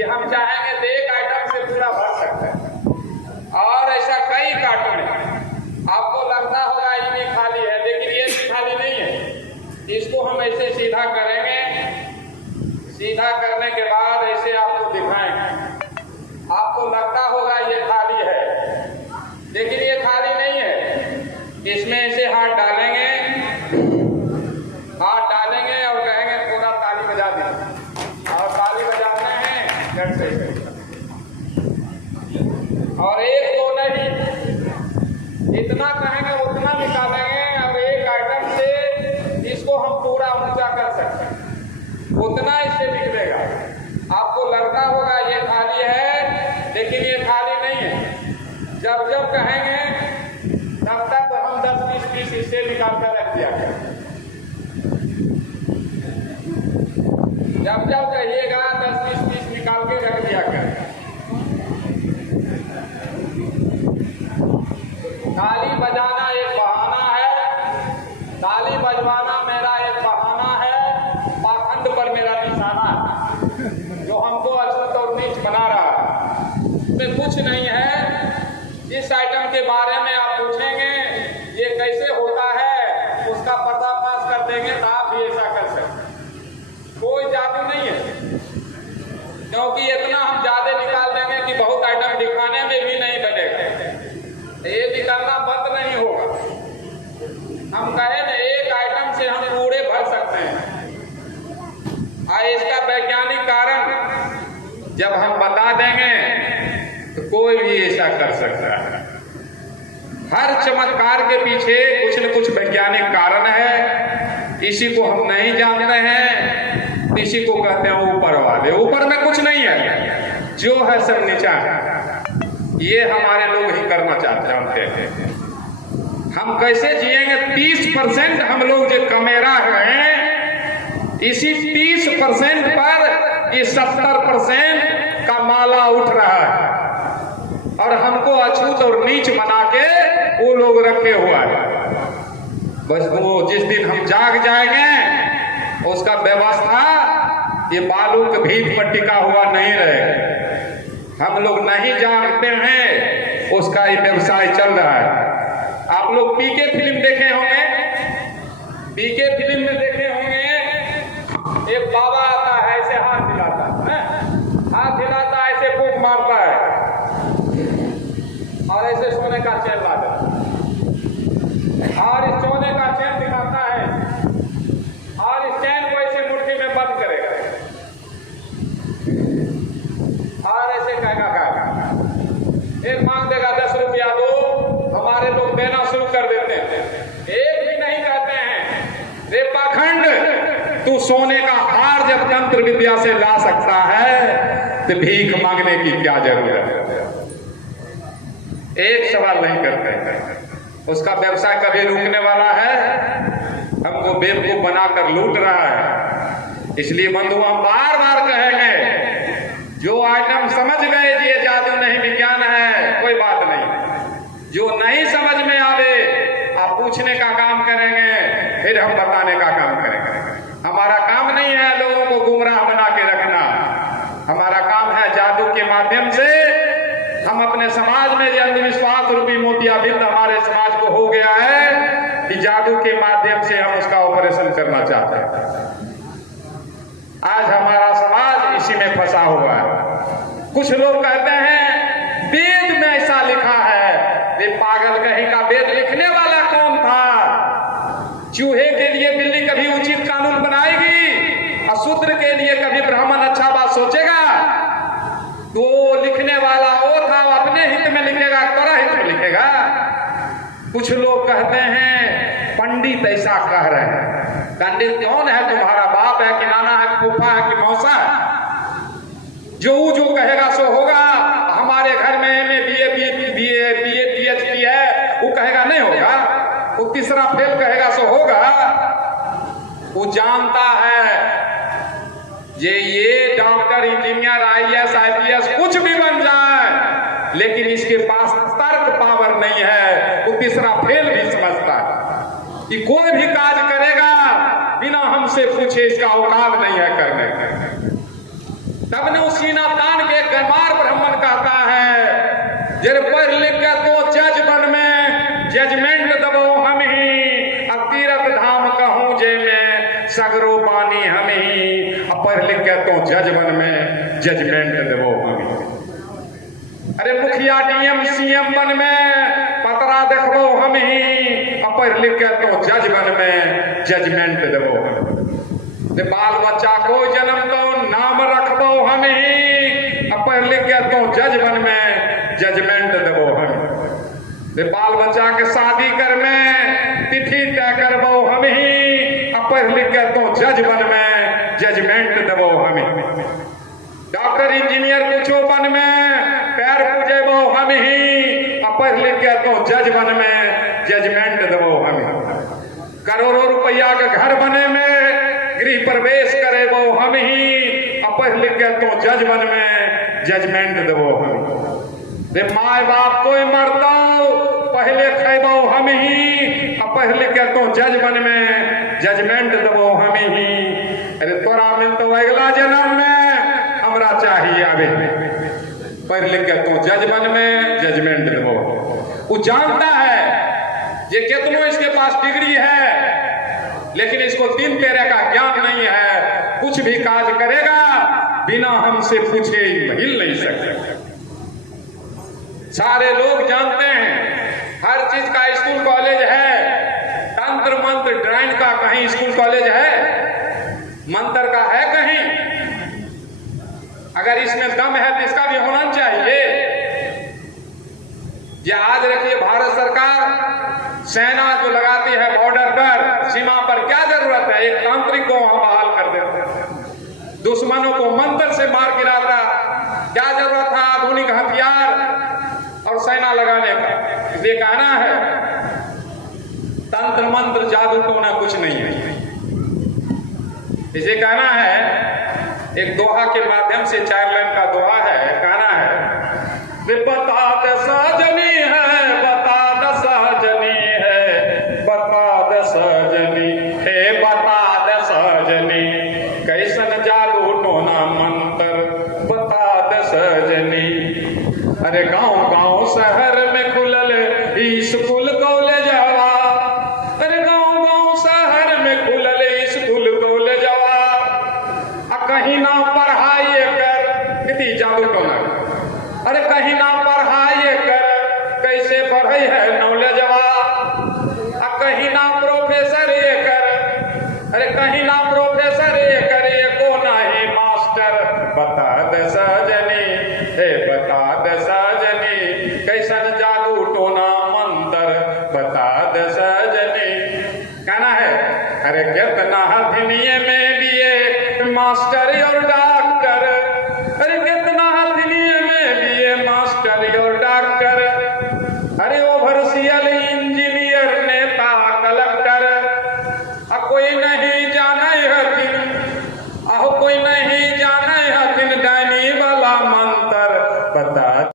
कि हम चाहेंगे तो एक आइटम से पूरा भर सकते हैं, और ऐसा कई कार्टून है। आपको लगता होगा ये खाली है, लेकिन ये भी खाली नहीं है। इसको हम ऐसे सीधा करेंगे, सीधा करने के बाद ऐसे आपको दिखाएंगे। आपको लगता होगा ये खाली है, लेकिन ये खाली नहीं है। इसमें ऐसे हाथ डालेंगे, हाथ डालेंगे और कहेंगे पूरा ताली बजा दें, और ताली बजाना है झट से। और एक दो नहीं, जितना कहेंगे उतना निकालेंगे, और एक आइटम से इसको हम पूरा ऊंचा कर सकते हैं, उतना इससे निकलेगा। आपको लगता होगा ये खाली है, लेकिन ये खाली नहीं है। जब जब कहेंगे तब तक हम 10-20 पीस इससे निकाल कर रख दिया करें। जब जब कहिएगा 10-20 पीस निकाल के रख दिया करें। ताली बजाना एक बहाना है, ताली बजवाना मेरा एक बहाना है, पाखंड पर मेरा निशाना है, जो हमको अछूत और नीच बना रहा है। इसमें कुछ नहीं है। जिस आइटम के बारे में आप पूछेंगे ये कैसे होता है, उसका पर्दाफाश कर देंगे तो आप भी ऐसा कर सकते हैं। कोई जादू नहीं है, क्योंकि इतना हम ज्यादा निकाल देंगे कि बहुत आइटम दिखाने में भी नहीं बनेगा। ये निकालना बंद नहीं होगा। हम कहें ना एक आइटम से हम पूरे भर सकते हैं, और इसका वैज्ञानिक कारण जब हम बता देंगे तो कोई भी ऐसा कर सकता है। हर चमत्कार के पीछे कुछ न कुछ वैज्ञानिक कारण है। किसी को हम नहीं जानते हैं, किसी को कहते हैं ऊपर वाले। ऊपर में कुछ नहीं है, जो है सब नीचा है। ये हमारे लोग ही करना जानते हैं। हम कैसे जिएंगे? 30% हम लोग जो कमेरा हैं, इसी 30% पर ये 70% का माला उठ रहा है, और हमको अछूत और नीच बना के वो लोग रखे हुआ है। बस वो जिस दिन हम जाग जाएंगे, उसका व्यवस्था ये बालू के भीत पर टिका हुआ नहीं रहे। हम लोग नहीं जानते हैं, उसका ये व्यवसाय चल रहा है। आप लोग पीके फिल्म देखे होंगे, पीके फिल्म में देखे होंगे, एक बाबा आता है, ऐसे हाथ हिलाता है, हाथ हिलाता है, ऐसे फूंक मारता है, और ऐसे सोने का चैन ला देता है, और इस सोने का चैन दिखाता है, और इस चैन को ऐसे मुट्ठी में बंद करेगा, और ऐसे कहेगा एक मांग देगा 10 रुपया दो। हमारे लोग देना शुरू कर देते हैं। एक भी नहीं कहते हैं रे पाखंड, तू सोने का हार जब तंत्र विद्या से ला सकता है तो भीख मांगने की क्या जरूरत है? एक सवाल नहीं करते। उसका व्यवसाय कभी रुकने वाला है? हमको बेवकूफ बनाकर लूट रहा है। इसलिए बंधु हम बार बार कहेंगे, जो आइटम समझ गए ये जादू नहीं विज्ञान है, कोई बात नहीं। जो नहीं समझ में आवे आप पूछने का काम करेंगे, फिर हम बताने का काम करेंगे। हमारा काम नहीं है लोगों को गुमराह बना के रखना। हमारा काम है जादू के माध्यम से हम अपने समाज में जो अंधविश्वास रूपी मोतियाबिंद हमारे समाज को हो गया है, कि जादू के माध्यम से हम उसका ऑपरेशन करना चाहते हैं। आज हमारा समाज इसी में फंसा हुआ है। कुछ लोग कहते हैं वेद में ऐसा लिखा है। वे पागल कहीं का, वेद लिखने वाला कौन था? चूहे के लिए बिल्ली कभी उचित कानून बनाएगी? अशूद्र के लिए कभी ब्राह्मण अच्छा बात सोचेगा? तो लिखने वाला वो था, वो अपने हित में लिखेगा, तेरा हित में लिखेगा। कुछ लोग कहते हैं पंडित ऐसा कह रहे हैं। पंडित कौन है? तुम्हारा बाप है कि नाना है, फूफा है कि मौसा है? जो कहेगा सो होगा। हमारे घर में MA BA PhD है, वो कहेगा नहीं होगा। वो तीसरा फेल कहेगा सो होगा। वो जानता है ये डॉक्टर, इंजीनियर, IAS IPS कुछ भी बन जाए, लेकिन इसके पास तर्क पावर नहीं है। वो तीसरा फेल भी समझता है कि कोई भी काज करेगा बिना हमसे पूछे, इसका औकात नहीं है करने का। तब ने वो सीना तान जर पढ़ लिख के तो जज बन में जजमेंट दबो हम ही, अब तीरथ धाम कहूं जे में सगरो पानी हम ही, अब पढ़ लिख के तो जज बन में जजमेंट दबो हम ही। अरे मुखिया डीएम सीएम बन में पतरा देखबो हम ही, अब पढ़ लिख के तो जज बन में जजमेंट देबो हम। बाल बच्चा को जन्म दो नाम रखबो हम ही, अब पढ़ लिख के तो जज बन में जजमेंट देबो हम। बाल बच्चा के शादी कर में तिथि तय करबो हम ही, अब पढ़ लिख के तो जज बन में जजमेंट देबो हम। डॉक्टर इंजीनियर कुछो बन में पैर पूजेबो हम ही, अब पढ़ लिख के तो जज बन में जजमेंट देबो हम। करोड़ों रुपया के घर बने में गृह प्रवेश करेबो हम ही, अब पढ़ लिख के तो जज बन में जजमेंट देबो हम। माय बाप कोई मरतो पहले खेबो हम ही, अब पढ़ लिख के तो जज बन में जजमेंट देबो हम ही। अरे तोरा मिलतो अगला जन्म में हमरा चाहिए आवे, पढ़ लिख के तो जज बन में जजमेंट देबो। वो जानता है ये कितनों इसके पास डिग्री है, लेकिन इसको 3 पेरे का ज्ञान नहीं है, कुछ भी काज करेगा बिना हमसे पूछे हिल नहीं सकते। सारे लोग जानते हैं हर चीज का स्कूल कॉलेज है, तंत्र मंत्र ड्राइंग का कहीं स्कूल कॉलेज है, मंत्र का है कहीं? अगर इसमें दम है तो इसका भी होना चाहिए। ये आज रखिए भारत सरकार सेना जो लगाती है बॉर्डर पर, सीमा पर, क्या जरूरत है? एक तांत्रिक को वहां बहाल कर देते हैं, दुश्मनों को मंत्र से मार गिराता, क्या जरूरत था आधुनिक हथियार और सेना लगाने का? ये कहना है तंत्र मंत्र जादू टोना कुछ नहीं है। इसे कहना है एक दोहा के माध्यम से, 4 लाइन का दोहा है, कहना है बता दे सजनी है, बता दे सजनी है, बता दे सजनी है, बता दे सजनी कैसन जादू टोना मंत्र बता दे सजनी। अरे गांव शहर में खुलल स्कूल कॉलेजवा, अरे गांव शहर में खुलल स्कूल कॉलेजवा, कहीं ना पढ़ाई कर किती जादू टोना, अरे कहीं ना पढ़ाई कर कैसे पढ़े है नॉलेजवा, कहीं ना प्रोफेसर ये कर, अरे कहीं ना प्रोफेसर ये कर, ये को नहीं मास्टर बता दे सजनी हे, बता दे सजनी कैसन जादू टोना मंत्र बता दे सजनी। कहना है अरे कितना हथिनिये में बीए मास्टर और डॉक्टर, अरे कितना हथिनिये में बीए मास्टर और डॉक्टर, अरे ओवरसियल इंजीनियर नेता कलेक्टर, कोई नहीं